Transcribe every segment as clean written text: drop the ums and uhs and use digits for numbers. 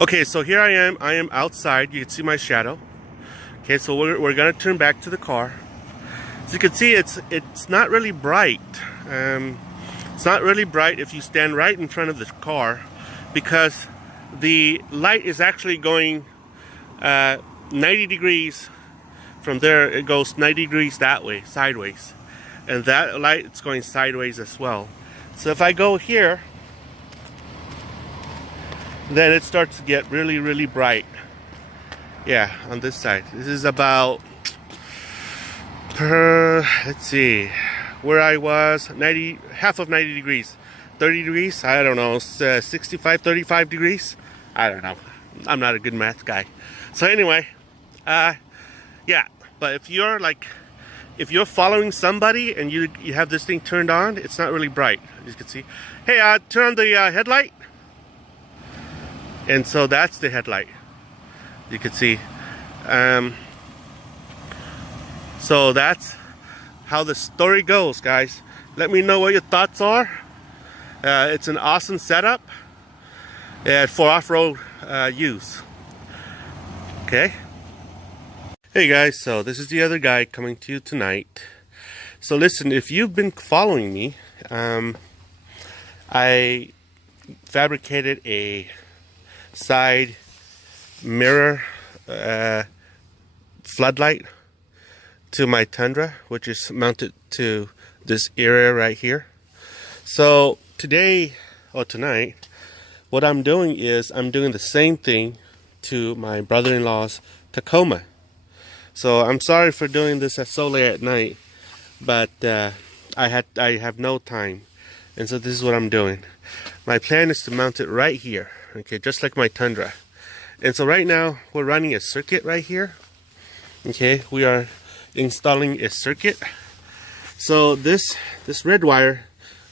Okay, so here I am outside. You can see my shadow. Okay, so we're gonna turn back to the car. So you can see it's not really bright. It's not really bright if you stand right in front of the car, because the light is actually going 90 degrees from there. It goes 90 degrees that way, sideways, and that light is going sideways as well. So if I go here, then it starts to get really bright. Yeah, on this side. This is about let's see, where I was, 90, half of 90 degrees, 30 degrees, I don't know, 65, 35 degrees, I don't know, I'm not a good math guy. So anyway, yeah, but if you're following somebody and you have this thing turned on, it's not really bright, as you can see. Hey, turn on the headlight. And so that's the headlight, you can see. So that's how the story goes, guys. Let me know what your thoughts are. It's an awesome setup for off-road use. Okay. Hey guys, so this is the other guy coming to you tonight. So listen, if you've been following me, I fabricated a side mirror floodlight to my Tundra, which is mounted to this area right here. So today or tonight, what I'm doing is I'm doing the same thing to my brother-in-law's Tacoma. So I'm sorry for doing this so late at night, but I have no time, and so this is what I'm doing. My plan is to mount it right here, okay, just like my Tundra. And so right now we're running a circuit right here. Okay, we are installing a circuit. So this red wire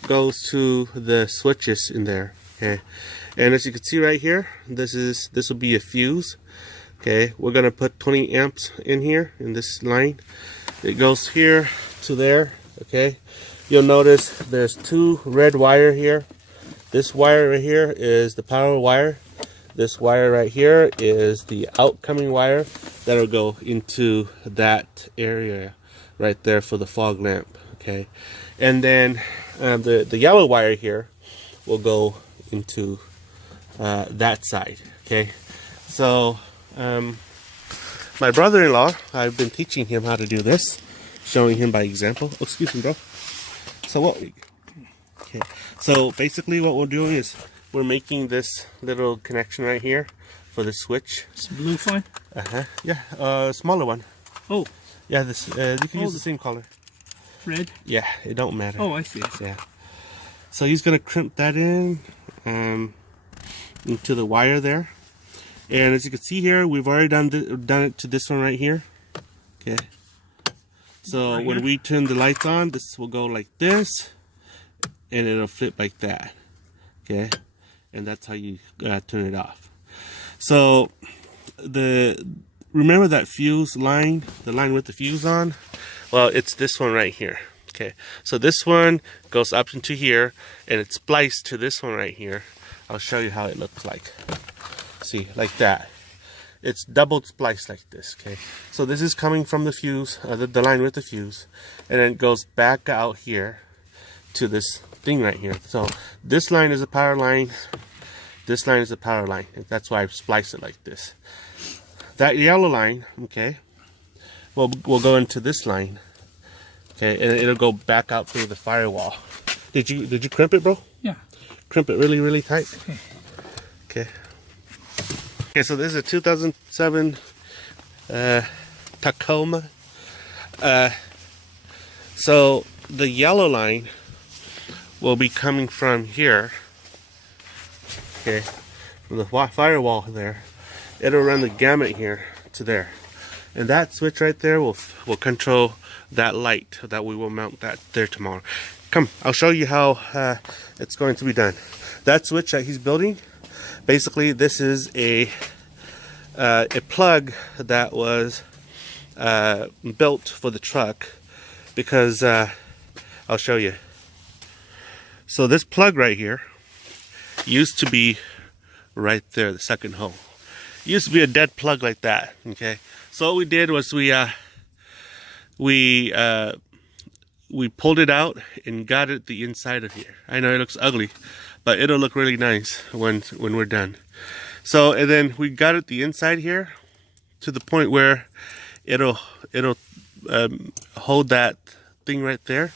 goes to the switches in there. Okay, and as you can see right here, this will be a fuse. Okay, we're gonna put 20 amps in here in this line. It goes here to there. Okay, you'll notice there's two red wire here. This wire right here is the power wire. This wire right here is the outcoming wire that'll go into that area right there for the fog lamp. Okay, and then the yellow wire here will go into that side. Okay, so my brother-in-law, I've been teaching him how to do this, showing him by example. Oh, excuse me, bro. So basically what we're doing is we're making this little connection right here for the switch. It's blue fine? Yeah, smaller one. Oh. Yeah, this you can use the same color. Red? Yeah, it don't matter. Oh, I see. Yeah. So he's gonna crimp that in into the wire there. And as you can see here, we've already done it to this one right here. Okay. So right when we turn the lights on, this will go like this, and it'll flip like that. Okay, and that's how you turn it off. So remember that fuse line, the line with the fuse on? Well, it's this one right here. Okay, so this one goes up into here, and it's spliced to this one right here. I'll show you how it looks like. See, like that. It's double spliced like this. Okay, so this is coming from the fuse, the line with the fuse, and then it goes back out here to this thing right here. So this line is a power line, this line is a power line, and that's why I've spliced it like this. That yellow line, okay, will go into this line, okay, and it'll go back out through the firewall. Did you crimp it, bro? Yeah. Crimp it really tight. Okay. Okay, so this is a 2007 Tacoma. So the yellow line will be coming from here, okay, from the firewall there. It'll run the gamut here to there, and that switch right there will control that light that we will mount that there tomorrow. Come, I'll show you how it's going to be done. That switch that he's building, basically this is a plug that was built for the truck, because I'll show you. So this plug right here used to be right there, the second hole. It used to be a dead plug like that. Okay, so what we did was we pulled it out and got it the inside of here. I know it looks ugly, but it'll look really nice when we're done. So, and then we got it the inside here to the point where it'll hold that thing right there,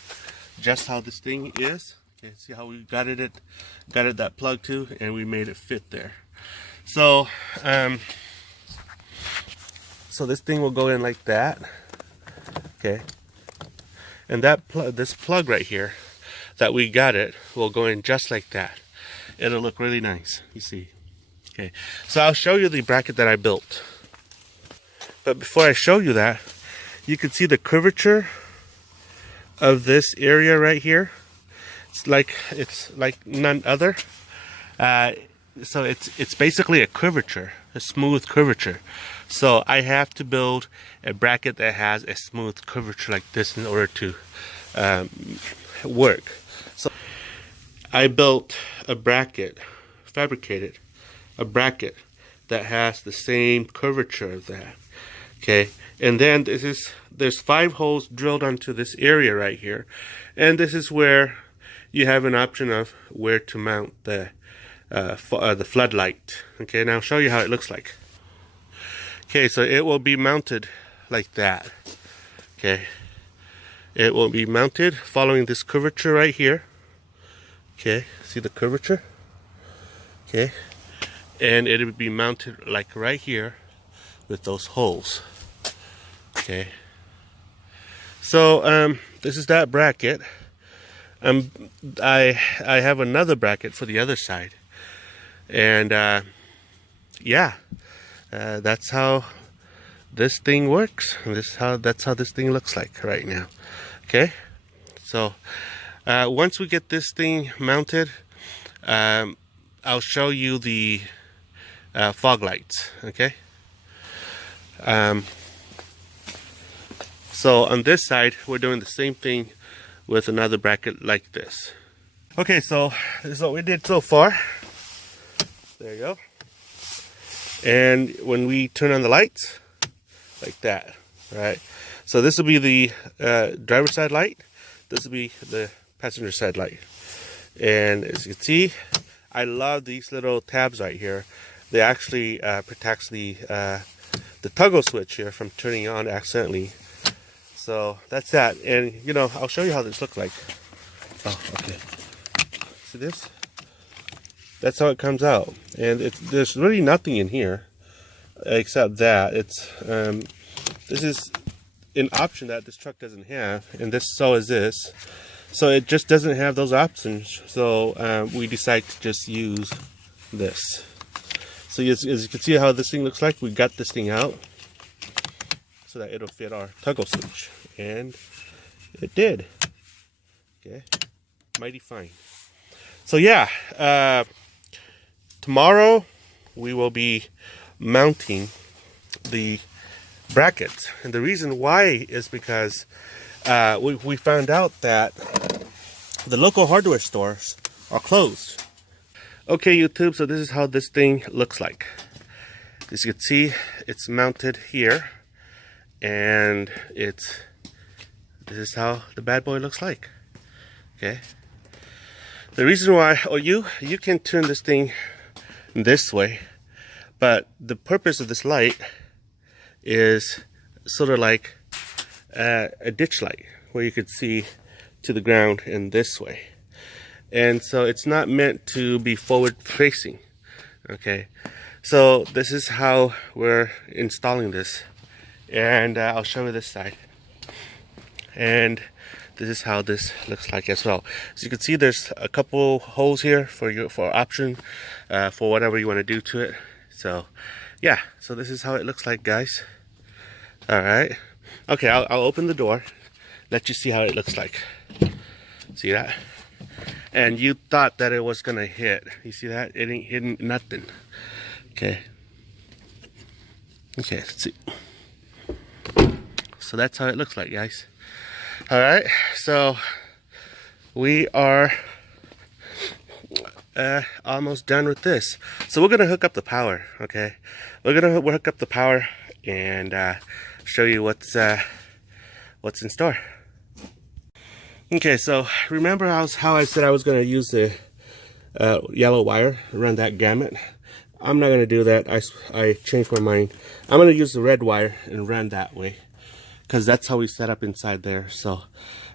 just how this thing is. Okay, see how we got it that plug too, and we made it fit there. So so this thing will go in like that. Okay, and this plug right here that we got it will go in just like that. It'll look really nice, you see. Okay, so I'll show you the bracket that I built. But before I show you that, you can see the curvature of this area right here. It's like none other. So it's basically a curvature, a smooth curvature. So I have to build a bracket that has a smooth curvature like this in order to work. So I built a bracket, fabricated a bracket that has the same curvature as that. Okay, and then there's 5 holes drilled onto this area right here, and this is where you have an option of where to mount the floodlight. Okay, now I'll show you how it looks like. Okay, so it will be mounted like that. Okay, it will be mounted following this curvature right here. Okay, see the curvature? Okay, and it will be mounted like right here with those holes. Okay, so this is that bracket. I have another bracket for the other side, and yeah, that's how this thing works. That's how this thing looks like right now. Okay, so once we get this thing mounted, I'll show you the fog lights. Okay. So on this side, we're doing the same thing with another bracket like this. Okay, so this is what we did so far. There you go. And when we turn on the lights, like that, right? So this will be the driver's side light. This will be the passenger side light. And as you can see, I love these little tabs right here. They actually protects the toggle switch here from turning on accidentally. So that's that. And you know, I'll show you how this looks like. Oh, okay. See this? That's how it comes out. And there's really nothing in here except that. It's this is an option that this truck doesn't have, and so is this. So it just doesn't have those options. So we decided to just use this. So as you can see how this thing looks like, we got this thing out so that it'll fit our toggle switch, and it did. Okay, mighty fine. So yeah, tomorrow we will be mounting the brackets, and the reason why is because we found out that the local hardware stores are closed. Okay, YouTube, so this is how this thing looks like. As you can see, it's mounted here, and this is how the bad boy looks like. Okay. The reason why, you can turn this thing this way, but the purpose of this light is sort of like a ditch light, where you could see to the ground in this way. And so it's not meant to be forward facing. Okay, so this is how we're installing this, and I'll show you this side, and this is how this looks like as well. As you can see, there's a couple holes here for option for whatever you want to do to it. So yeah, so this is how it looks like, guys. All right, okay, I'll open the door, let you see how it looks like. See that? And you thought that it was gonna hit. You see that? It ain't hitting nothing. Okay. Okay, let's see. So that's how it looks like, guys. Alright, so we are almost done with this. So we're gonna hook up the power. Okay, we're gonna hook up the power and show you what's in store. Okay, so remember how I said I was gonna use the yellow wire, run that gamut. I'm not gonna do that. I changed my mind. I'm gonna use the red wire and run that way, because that's how we set up inside there. So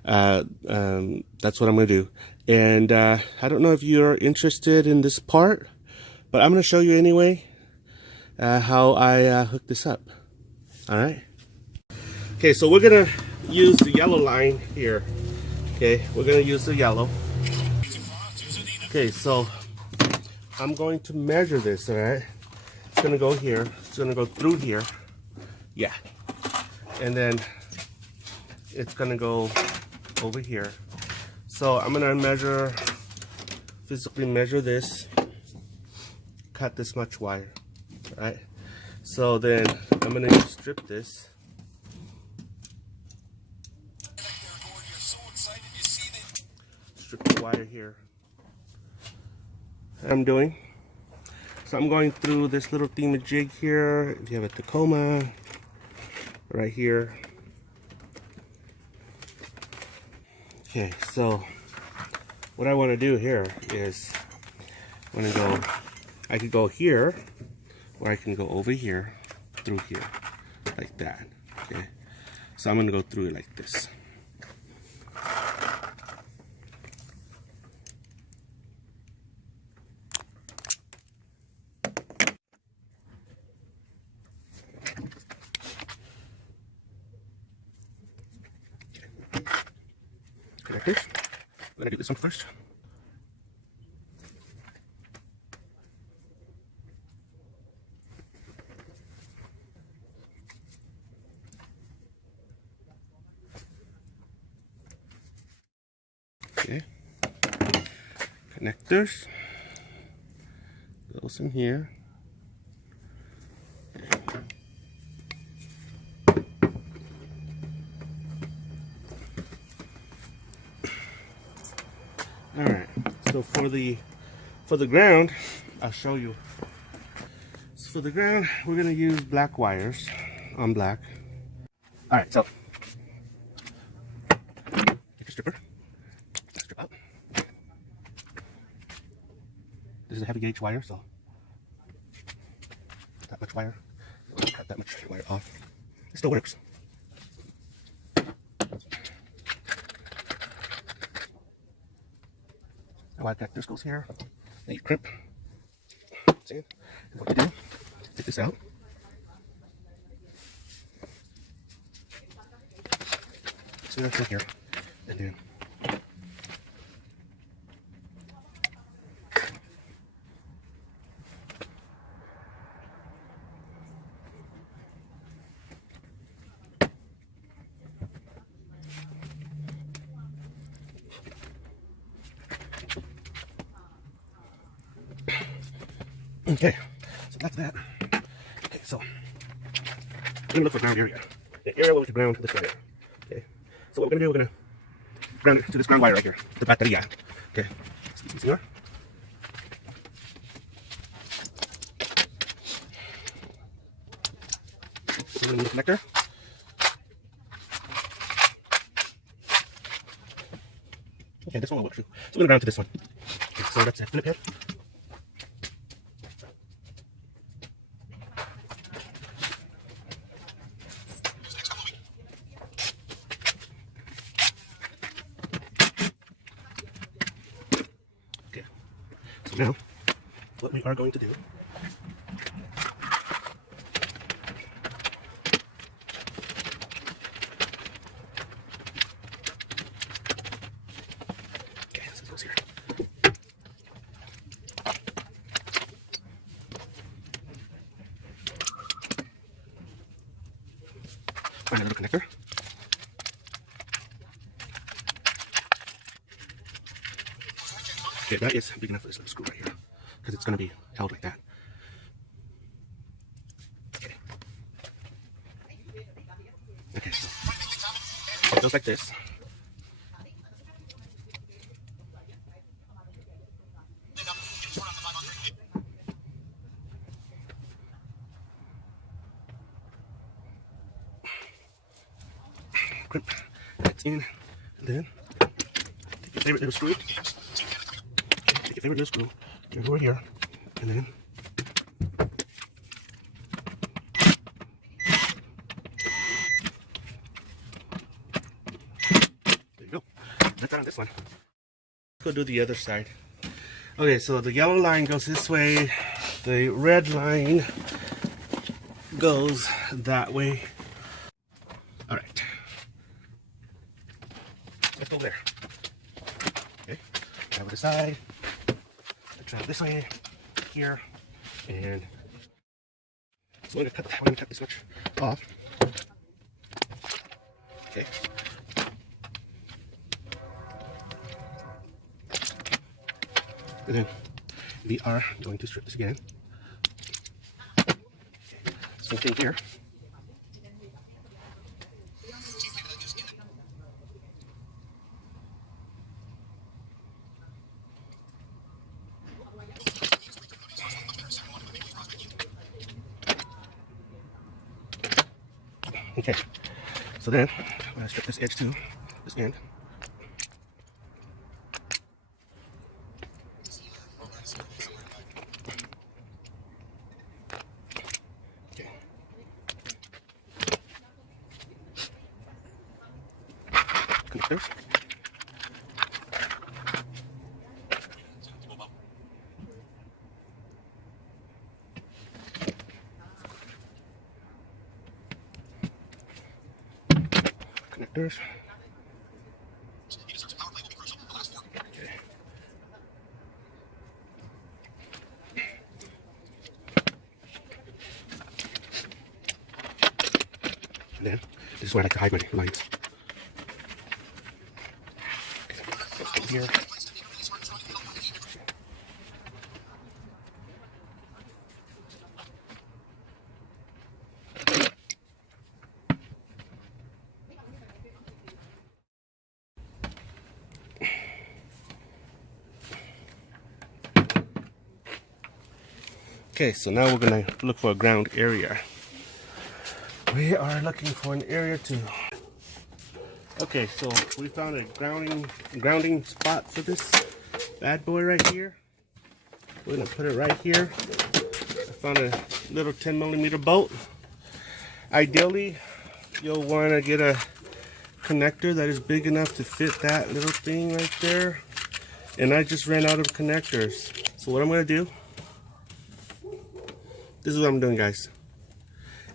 that's what I'm gonna do. And I don't know if you're interested in this part, but I'm gonna show you anyway how I hook this up. All right. Okay, so we're gonna use the yellow line here. Okay, we're gonna use the yellow. Okay, so I'm going to measure this. All right, it's gonna go here. It's gonna go through here. Yeah, and then it's gonna go over here. So I'm gonna physically measure this, cut this much wire, right? So then I'm gonna strip this. Strip the wire here. I'm doing. So I'm going through this little thingamajig here. If you have a Tacoma, right here. Okay, so what I want to do here is I could go here, or I can go over here, through here, like that. Okay, so I'm going to go through it like this. Connectors. I'm going to do this one first. Okay. Connectors. Those in here. All right. So for the ground, I'll show you. So for the ground, we're gonna use black wires on black. All right. So take a stripper. Strip out. This is a heavy gauge wire, so that much wire. Cut that much wire off. It still works. Wire connectors goes here. Then you crimp. See? And what you do? Take this out. So that's in here. And then okay, so that's that. Okay, so we're gonna look for ground area. The area where we can ground this wire. Okay, so what we're gonna do, we're gonna ground it to this ground wire right here, the bateria. Okay, excuse me, senor. So we're gonna need a connector. Okay, this one will work too. So we're gonna ground to this one. Okay, so that's a flip head. Okay, so now what we are going to do . Find a little connector. Okay, that is big enough for this little screw right here, because it's going to be held like that. Okay. Okay, so it goes like this. crimp that's in, and then take your favorite little screw. Take your favorite little screw. Get over here, and then there you go. Put that on this one. Let's go do the other side. Okay, so the yellow line goes this way. The red line goes that way. All right. Let's go there. Okay. Over the side. Travel this way, here, and so I'm gonna cut this much off. Okay. And then we are going to strip this again. Okay. Same thing here. Okay, so then I'm going to strip this edge too, this end. Okay. Connectors. Connectors. Okay. And then this is where I like to hide my lines. Okay. Here. Okay, so now we're gonna look for a ground area. We are looking for an area to. Okay, so we found a grounding spot for this bad boy right here. We're gonna put it right here. I found a little 10mm bolt. Ideally, you'll want to get a connector that is big enough to fit that little thing right there. And I just ran out of connectors. So what I'm gonna do. This is what I'm doing, guys.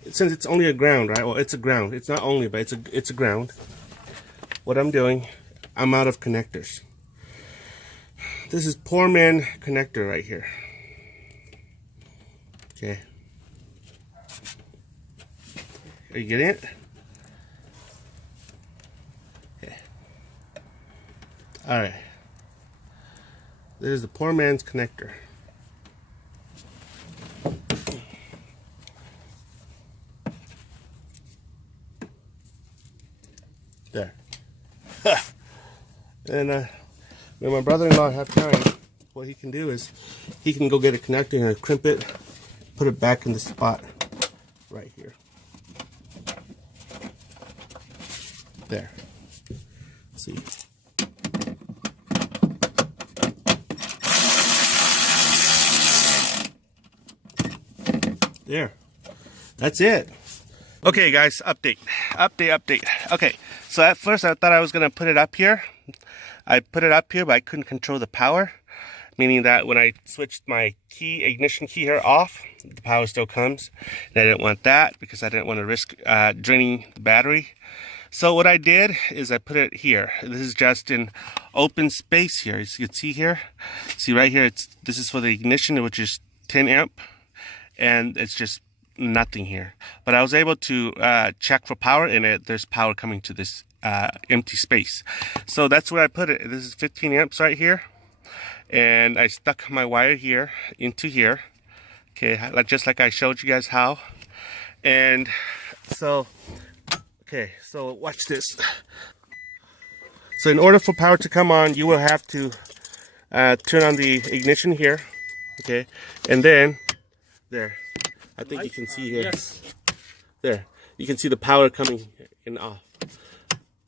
Since it's only a ground, right? Well, it's a ground. It's not only, but it's a ground. What I'm doing, I'm out of connectors. This is poor man connector right here. Okay. Are you getting it? Okay. All right. This is the poor man's connector. There. And when my brother-in-law have time, what he can do is he can go get a connector and crimp it, put it back in the spot right here. There. See. There. That's it. Okay, guys, update. Okay, so at first I thought I was going to put it up here. I put it up here, but I couldn't control the power. Meaning that when I switched my ignition key here off, the power still comes. And I didn't want that because I didn't want to risk draining the battery. So what I did is I put it here. This is just in open space here. As you can see here. See right here, this is for the ignition, which is 10 amp. And it's just nothing here, but I was able to check for power in it. There's power coming to this empty space, so that's where I put it. This is 15 amps right here, and I stuck my wire here into here. Okay, just like I showed you guys how. And so, okay, so watch this. So in order for power to come on, you will have to turn on the ignition here. Okay, and then there. I think you can see here. Yes. There. You can see the power coming in off.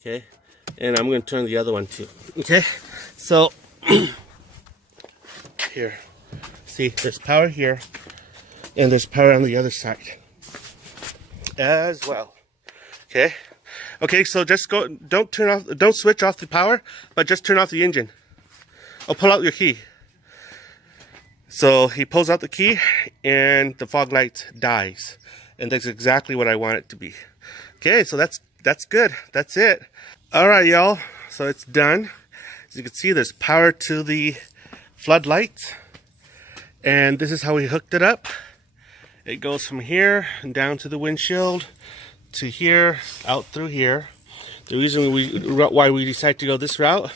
Okay, and I'm going to turn the other one too. Okay, so here, see, there's power here, and there's power on the other side as well. Okay, okay, so just go. Don't switch off the power, but just turn off the engine. Or pull out your key. So he pulls out the key, and the fog light dies, and that's exactly what I want it to be. Okay, so that's good. That's it. All right, y'all. So it's done. As you can see, there's power to the floodlights, and this is how we hooked it up. It goes from here and down to the windshield, to here, out through here. The reason why we decided to go this route,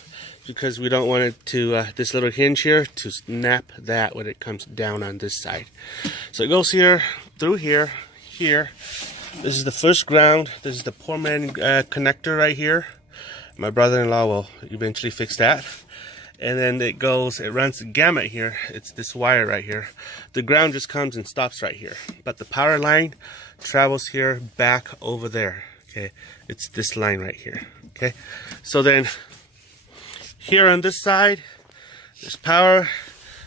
because we don't want it to, this little hinge here, to snap that when it comes down on this side. So it goes here, through here, here. This is the first ground. This is the poor man connector right here. My brother-in-law will eventually fix that. And then it runs the gamut here. It's this wire right here. The ground just comes and stops right here. But the power line travels here back over there. Okay, it's this line right here. Okay, so then here on this side, there's power.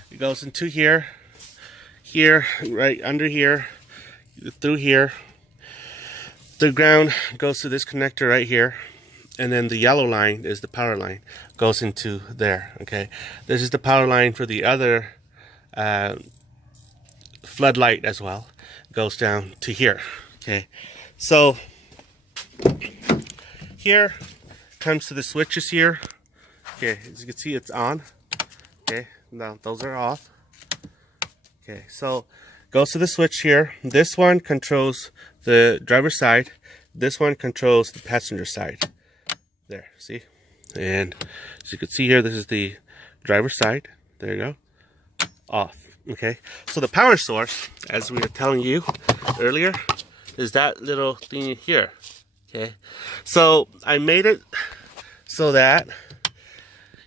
It goes into here, here, right under here, through here. The ground goes to this connector right here, and then the yellow line is the power line, goes into there. Okay, this is the power line for the other floodlight as well. Goes down to here. Okay, so here comes to the switches here. Okay, as you can see, it's on. Okay, now those are off. Okay, so goes to the switch here. This one controls the driver's side. This one controls the passenger side. There, see? And as you can see here, this is the driver's side. There you go. Off. Okay, so the power source, as we were telling you earlier, is that little thing here. Okay, so I made it so that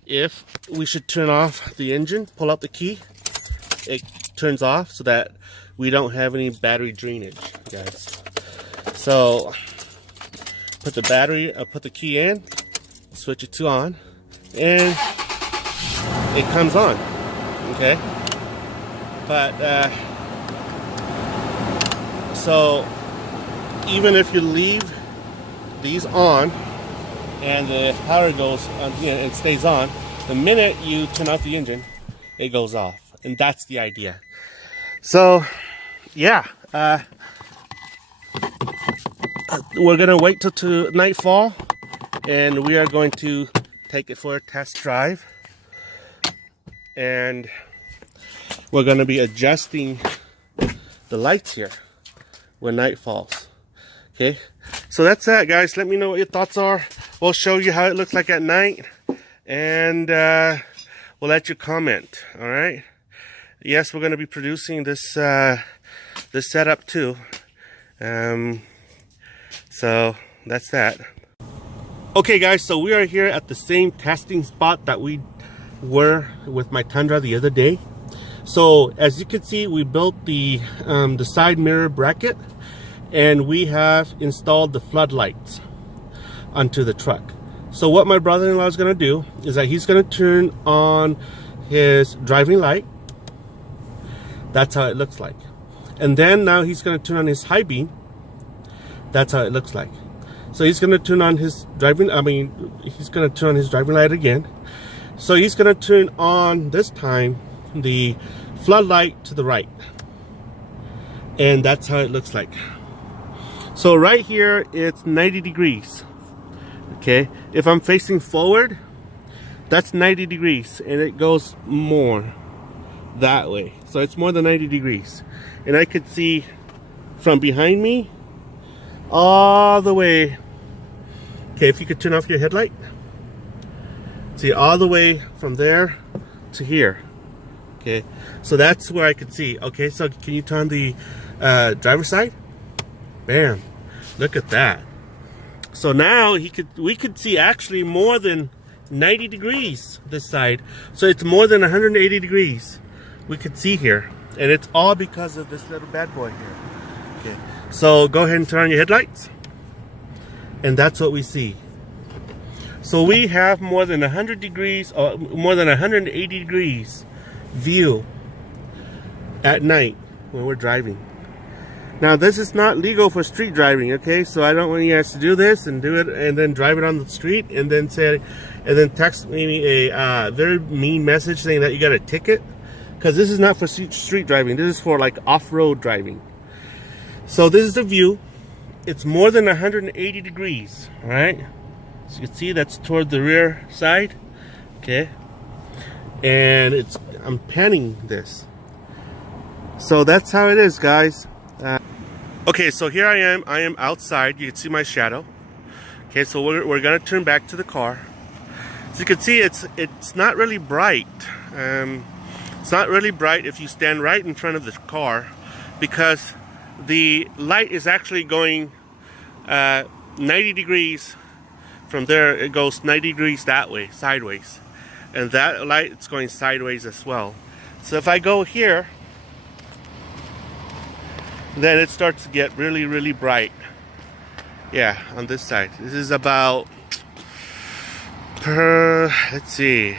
if we should turn off the engine, pull out the key, it turns off so that we don't have any battery drainage, guys. So put the key in, switch it to on, and it comes on. Okay, but so even if you leave these on and the power goes on, it stays on, the minute you turn off the engine, it goes off. And that's the idea. So yeah, we're gonna wait till nightfall, and we are going to take it for a test drive, and we're gonna be adjusting the lights here when night falls. Okay, so that's that, guys. Let me know what your thoughts are. We'll show you how it looks like at night, and we'll let you comment. All right. Yes, we're going to be producing this this setup too. So that's that. Okay, guys. So we are here at the same testing spot that we were with my Tundra the other day. So as you can see, we built the side mirror bracket, and we have installed the floodlights onto the truck. So what my brother-in-law is going to do is that he's going to turn on his driving light. That's how it looks like. And then now he's going to turn on his high beam. That's how it looks like. So he's going to turn on his he's going to turn on his driving light again. So he's going to turn on, this time, the floodlight to the right. And that's how it looks like. So right here, it's 90 degrees. Okay, if I'm facing forward, that's 90 degrees, and it goes more that way. So it's more than 90 degrees. And I could see from behind me all the way. Okay, if you could turn off your headlight. See, all the way from there to here. Okay, so that's where I could see. Okay, so can you turn the driver's side? Bam, look at that. So now we could see actually more than 90 degrees this side. So it's more than 180 degrees we could see here. And it's all because of this little bad boy here. Okay, so go ahead and turn on your headlights. And that's what we see. So we have more than 100 degrees, or more than 180 degrees view at night when we're driving. Now this is not legal for street driving, okay? So I don't want you guys to do this and do it and then drive it on the street and then text me a very mean message saying that you got a ticket, because this is not for street driving. This is for like off-road driving. So this is the view. It's more than 180 degrees, all right? So you can see that's toward the rear side, okay? And I'm panning this. So that's how it is, guys. Okay, so here I am outside. You can see my shadow. Okay, so we're gonna turn back to the car. As you can see, it's not really bright. It's not really bright if you stand right in front of the car, because the light is actually going 90 degrees from there. It goes 90 degrees that way, sideways, and that light is going sideways as well. So if I go here, then it starts to get really, really bright. Yeah, on this side. This is about, let's see,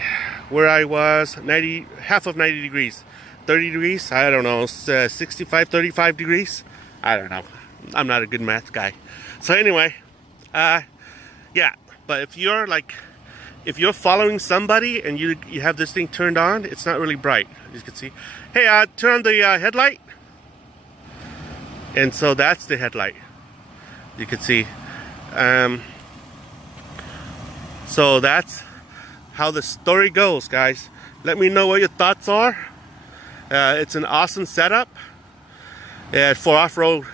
where I was, half of 90 degrees. 30 degrees, I don't know, 65, 35 degrees. I don't know. I'm not a good math guy. So anyway, yeah, but if you're following somebody and you have this thing turned on, it's not really bright, as you can see. Hey, turn on the headlight. And so that's the headlight, you can see. So that's how the story goes, guys. Let me know what your thoughts are. It's an awesome setup for off-road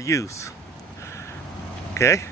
use. Okay.